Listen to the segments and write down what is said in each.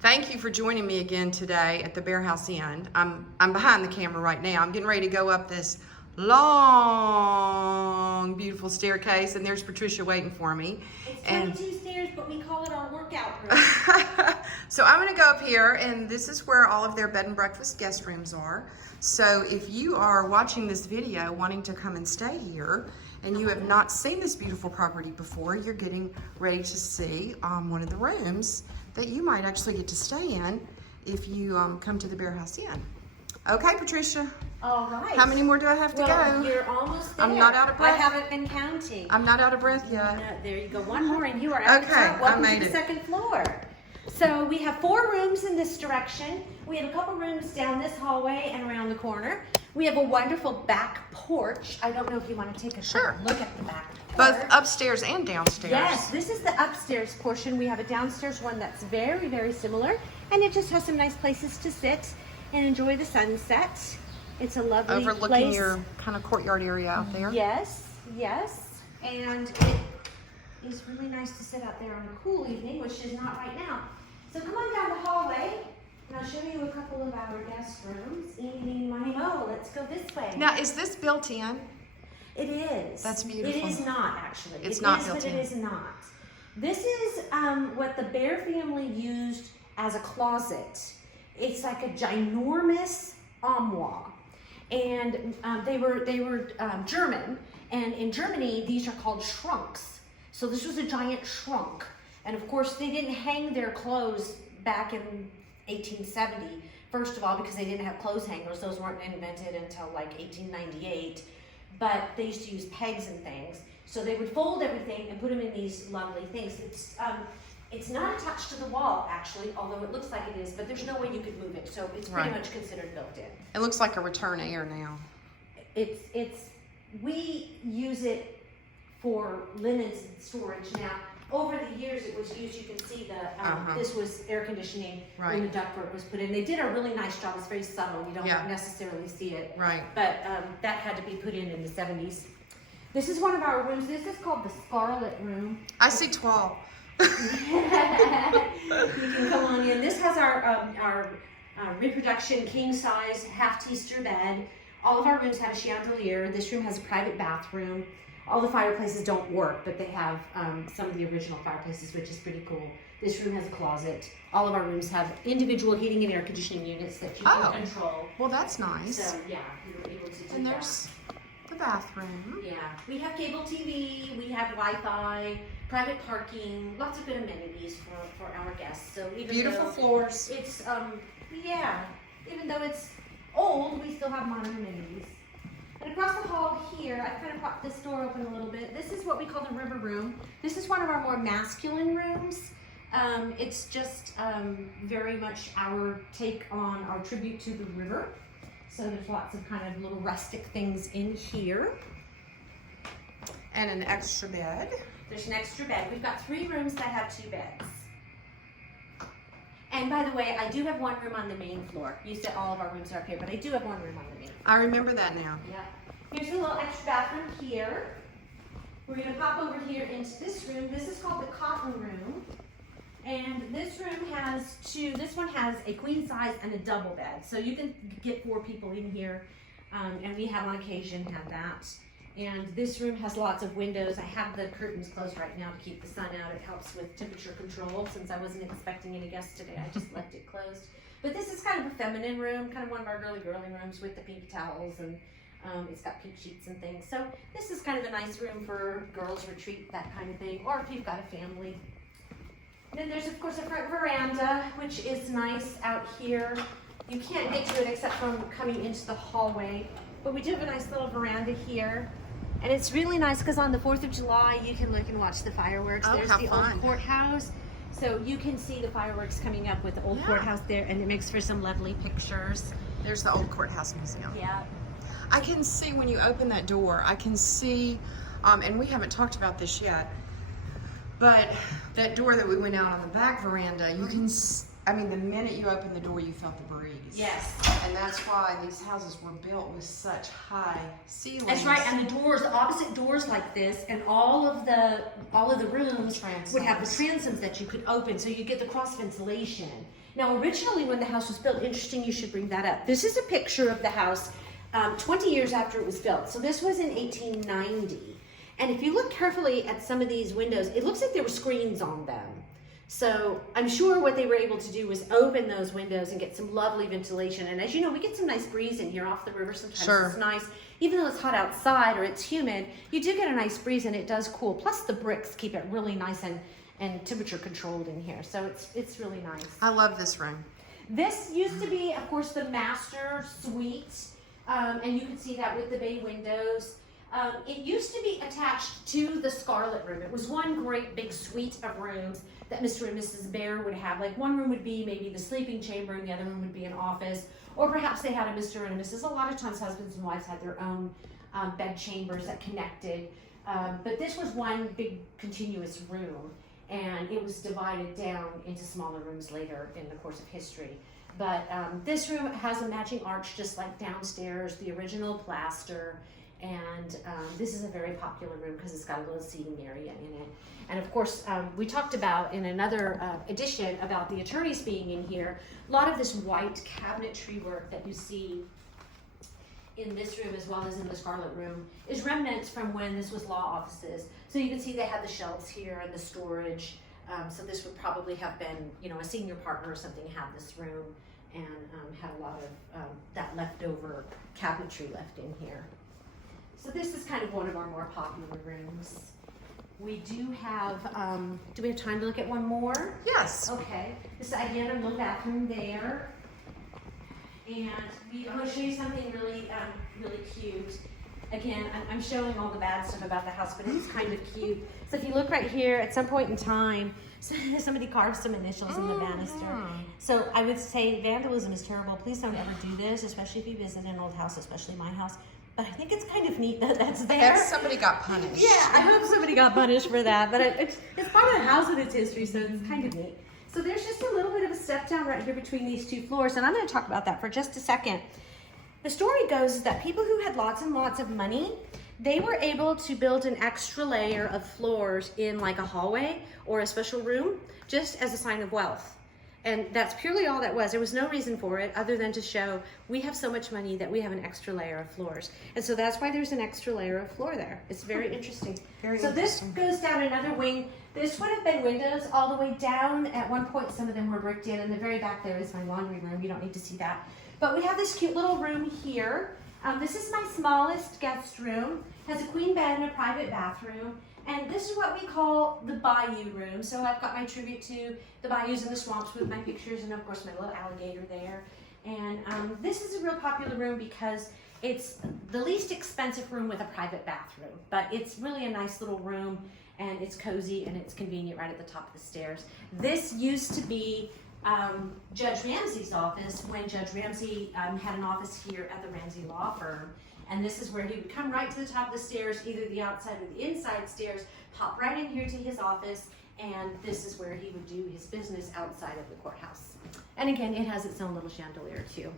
Thank you for joining me again today at the Baer House Inn. I'm behind the camera right now. I'm getting ready to go up this long, beautiful staircase, and there's Patricia waiting for me. It's 22 stairs, but we call it our workout room. So I'm going to go up here, and this is where all of their bed and breakfast guest rooms are. So if you are watching this video wanting to come and stay here, and you have not seen this beautiful property before, you're getting ready to see one of the rooms that you might actually get to stay in if you come to the Baer House Inn. Okay, Patricia. All right. How many more do I have to go? You're almost there. I'm not out of breath. I haven't been counting. I'm not out of breath yet. No, there you go. One more and you are at the top. Welcome I made to the it. second floor. So we have 4 rooms in this direction. We have a couple rooms down this hallway and around the corner. We have a wonderful back porch. I don't know if you want to take a quick look at the back porch. Both upstairs and downstairs. Yes, this is the upstairs portion. We have a downstairs one that's very, very similar. And it just has some nice places to sit and enjoy the sunset. It's a lovely Overlooking place. your kind of courtyard area out there. Yes, yes. And it is really nice to sit out there on a cool evening, which is not right now. So come on down the hallway, and I'll show you a couple of our guest rooms. Eeny, meeny, miny, mo. Let's go this way. Now, is this built in? It is. That's beautiful. It is not, actually. It's not built but in. it is not. This is what the Baer family used as a closet. It's like a ginormous armoire. And they were German, and in Germany these are called trunks. So this was a giant trunk, and of course they didn't hang their clothes back in 1870. First of all, because they didn't have clothes hangers; those weren't invented until like 1898. But they used to use pegs and things, so they would fold everything and put them in these lovely things. It's not attached to the wall, actually, although it looks like it is, but there's no way you could move it, so it's pretty much considered built in. It looks like a return air now. We use it for linens and storage now. Over the years, it was used. You can see this was air conditioning when the ductwork was put in. They did a really nice job. It's very subtle. You don't necessarily see it. Right. But that had to be put in the 70s. This is one of our rooms. This is called the Scarlet Room. I see 12. You can come on in. This has our reproduction king size half teaster bed. All of our rooms have a chandelier. This room has a private bathroom. All the fireplaces don't work, but they have some of the original fireplaces, which is pretty cool. This room has a closet. All of our rooms have individual heating and air conditioning units that you can control. Well, that's nice. So yeah, you're able to do and there's the bathroom. Yeah, we have cable TV, we have Wi-Fi, private parking, lots of good amenities for our guests. So even Beautiful floors. It's even though it's old, we still have modern amenities. And across the hall here, I kind of popped this door open a little bit. This is what we call the river room. This is one of our more masculine rooms. It's just very much our take on our tribute to the river. So there's lots of kind of little rustic things in here. And an extra bed. There's an extra bed. We've got 3 rooms that have 2 beds. And by the way, I do have 1 room on the main floor. You said all of our rooms are up here, but I do have 1 room on the main floor. I remember that now. Yeah. Here's a little extra bathroom here. We're going to pop over here into this room. This is called the cotton room. And this room has 2. This one has a queen size and a double bed. So you can get 4 people in here. And we have on occasion had that. And this room has lots of windows. I have the curtains closed right now to keep the sun out. It helps with temperature control. Since I wasn't expecting any guests today, I just left it closed. But this is kind of a feminine room, kind of one of our girly rooms with the pink towels, and it's got pink sheets and things. So this is kind of a nice room for girls' retreat, that kind of thing, or if you've got a family. And then there's, of course, a front veranda, which is nice out here. You can't get to it except from coming into the hallway. But we do have a nice little veranda here. And it's really nice because on the 4th of July, you can look and watch the fireworks. Oh, There's the old courthouse. So you can see the fireworks coming up with the old courthouse there, and it makes for some lovely pictures. There's the old courthouse museum. Yeah. I can see when you open that door, I can see, and we haven't talked about this yet, but that door that we went out on the back veranda, you can I mean, the minute you opened the door, you felt the breeze. Yes. And that's why these houses were built with such high ceilings. That's right, and the doors, the opposite doors like this, and all of the rooms would have the transoms that you could open, so you get the cross ventilation. Now, originally when the house was built, interesting, you should bring that up. This is a picture of the house 20 years after it was built. So this was in 1890. And if you look carefully at some of these windows, it looks like there were screens on them. So I'm sure what they were able to do was open those windows and get some lovely ventilation. And as you know, we get some nice breeze in here off the river sometimes. Sure. It's nice. Even though it's hot outside or it's humid, you do get a nice breeze and it does cool. Plus the bricks keep it really nice and temperature controlled in here. So it's really nice. I love this room. This used to be, of course, the master suite. And you can see that with the bay windows. It used to be attached to the Scarlet Room. It was one great big suite of rooms that Mr. and Mrs. Baer would have. Like one room would be maybe the sleeping chamber and the other room would be an office. Or perhaps they had a Mr. and a Mrs. A lot of times husbands and wives had their own bed chambers that connected. But this was one big continuous room. And it was divided down into smaller rooms later in the course of history. But this room has a matching arch just like downstairs, the original plaster. And this is a very popular room because it's got a little seating area in it. And of course, we talked about in another edition about the attorneys being in here. A lot of this white cabinetry work that you see in this room as well as in the Scarlet Room is remnants from when this was law offices. So you can see they had the shelves here and the storage. So this would probably have been, you know, a senior partner or something had this room and had a lot of that leftover cabinetry left in here. So this is kind of one of our more popular rooms. We do have, do we have time to look at one more? Yes. Okay. This again, a little bathroom there. And I'm going to show you something really, really cute. Again, I'm showing all the bad stuff about the house, but it's kind of cute. So if you look right here, at some point in time, somebody carved some initials in the banister. So I would say vandalism is terrible. Please don't ever do this, especially if you visit an old house, especially my house. But I think it's kind of neat that that's there. I guess somebody got punished. Yeah, I hope somebody got punished for that. But it's part of the house and its history, so it's kind of neat. So there's just a little bit of a step down right here between these two floors, and I'm going to talk about that for just a second. The story goes is that people who had lots and lots of money, they were able to build an extra layer of floors in like a hallway or a special room just as a sign of wealth. And that's purely all that was. There was no reason for it other than to show we have so much money that we have an extra layer of floors. And so that's why there's an extra layer of floor there. It's very interesting. So this goes down another wing. This would have been windows all the way down. At one point, some of them were bricked in. And the very back there is my laundry room. You don't need to see that. But we have this cute little room here. This is my smallest guest room. Has a queen bed and a private bathroom. And this is what we call the bayou room. So I've got my tribute to the bayous and the swamps with my pictures and of course my little alligator there. And this is a real popular room because it's the least expensive room with a private bathroom. But it's really a nice little room and it's cozy and it's convenient right at the top of the stairs. This used to be Judge Ramsey's office when Judge Ramsey had an office here at the Ramsey Law Firm. And this is where he would come right to the top of the stairs, either the outside or the inside stairs, pop right in here to his office, and this is where he would do his business outside of the courthouse. And again, it has its own little chandelier too.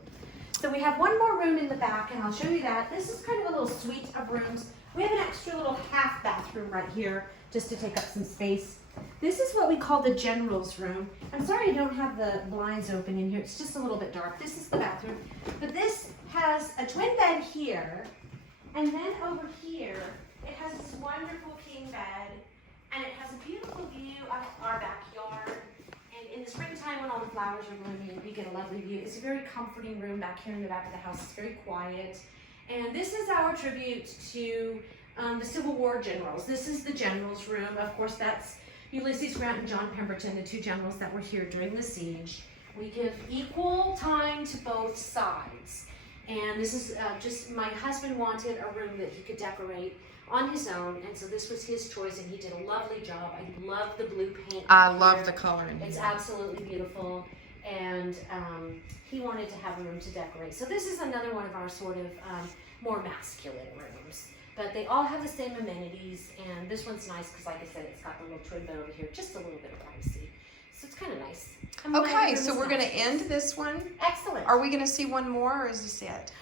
So we have one more room in the back, and I'll show you that. This is kind of a little suite of rooms. We have an extra little half bathroom right here, just to take up some space. This is what we call the general's room. I'm sorry I don't have the blinds open in here. It's just a little bit dark. This is the bathroom. But this has a twin bed here. And then over here, it has this wonderful king bed. And it has a beautiful view of our backyard. And in the springtime when all the flowers are blooming, we get a lovely view. It's a very comforting room back here in the back of the house. It's very quiet. And this is our tribute to the Civil War generals. This is the general's room. Of course, that's Ulysses Grant and John Pemberton, the two generals that were here during the siege. We give equal time to both sides. And this is just, my husband wanted a room that he could decorate on his own, and so this was his choice, and he did a lovely job. I love the blue paint. I love the coloring. It's absolutely beautiful, and he wanted to have a room to decorate. So this is another one of our sort of more masculine rooms. But they all have the same amenities, and this one's nice because, like I said, it's got the little twin bed over here, just a little bit pricey. So it's kind of nice. And my other Okay, room so is we're going to downstairs. end this one. Excellent. Are we going to see one more, or is this it?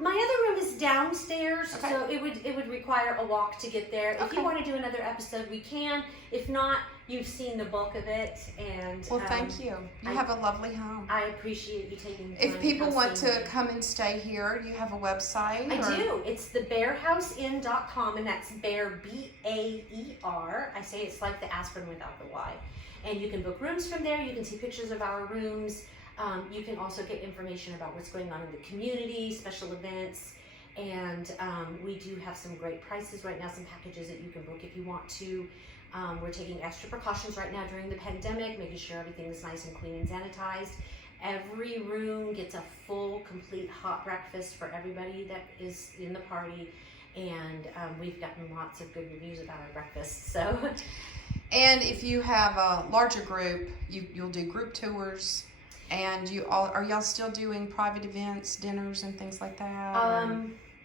My other room is downstairs, Okay. so it would require a walk to get there. If Okay. you want to do another episode, we can. If not, you've seen the bulk of it, and Well, thank you. You have a lovely home. I appreciate you taking the time. If people come want see to me. come and stay here, do you have a website? I do. It's the BaerHouseInn.com, and that's Baer, B-A-E-R. I say it's like the aspirin without the Y. And you can book rooms from there. You can see pictures of our rooms. You can also get information about what's going on in the community, special events, and we do have some great prices right now, some packages that you can book if you want to. We're taking extra precautions right now during the pandemic, making sure everything is nice and clean and sanitized. Every room gets a full, complete hot breakfast for everybody that is in the party, and we've gotten lots of good reviews about our breakfast. So, And if you have a larger group, you'll do group tours, and are y'all still doing private events, dinners, and things like that?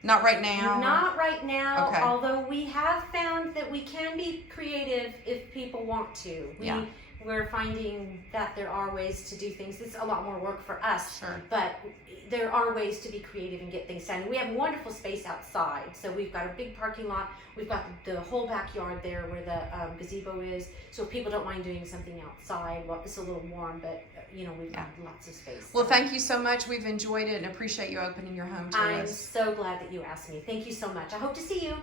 Not right now. Not right now, Okay. although we have found that we can be creative if people want to. We're finding that there are ways to do things. It's a lot more work for us, Sure. but there are ways to be creative and get things done. We have wonderful space outside. So we've got a big parking lot. We've got the whole backyard there where the gazebo is. So if people don't mind doing something outside, well, it's a little warm, but we've got lots of space. Well, thank you so much. We've enjoyed it and appreciate you opening your home to I'm us. so glad that you asked me. Thank you so much. I hope to see you.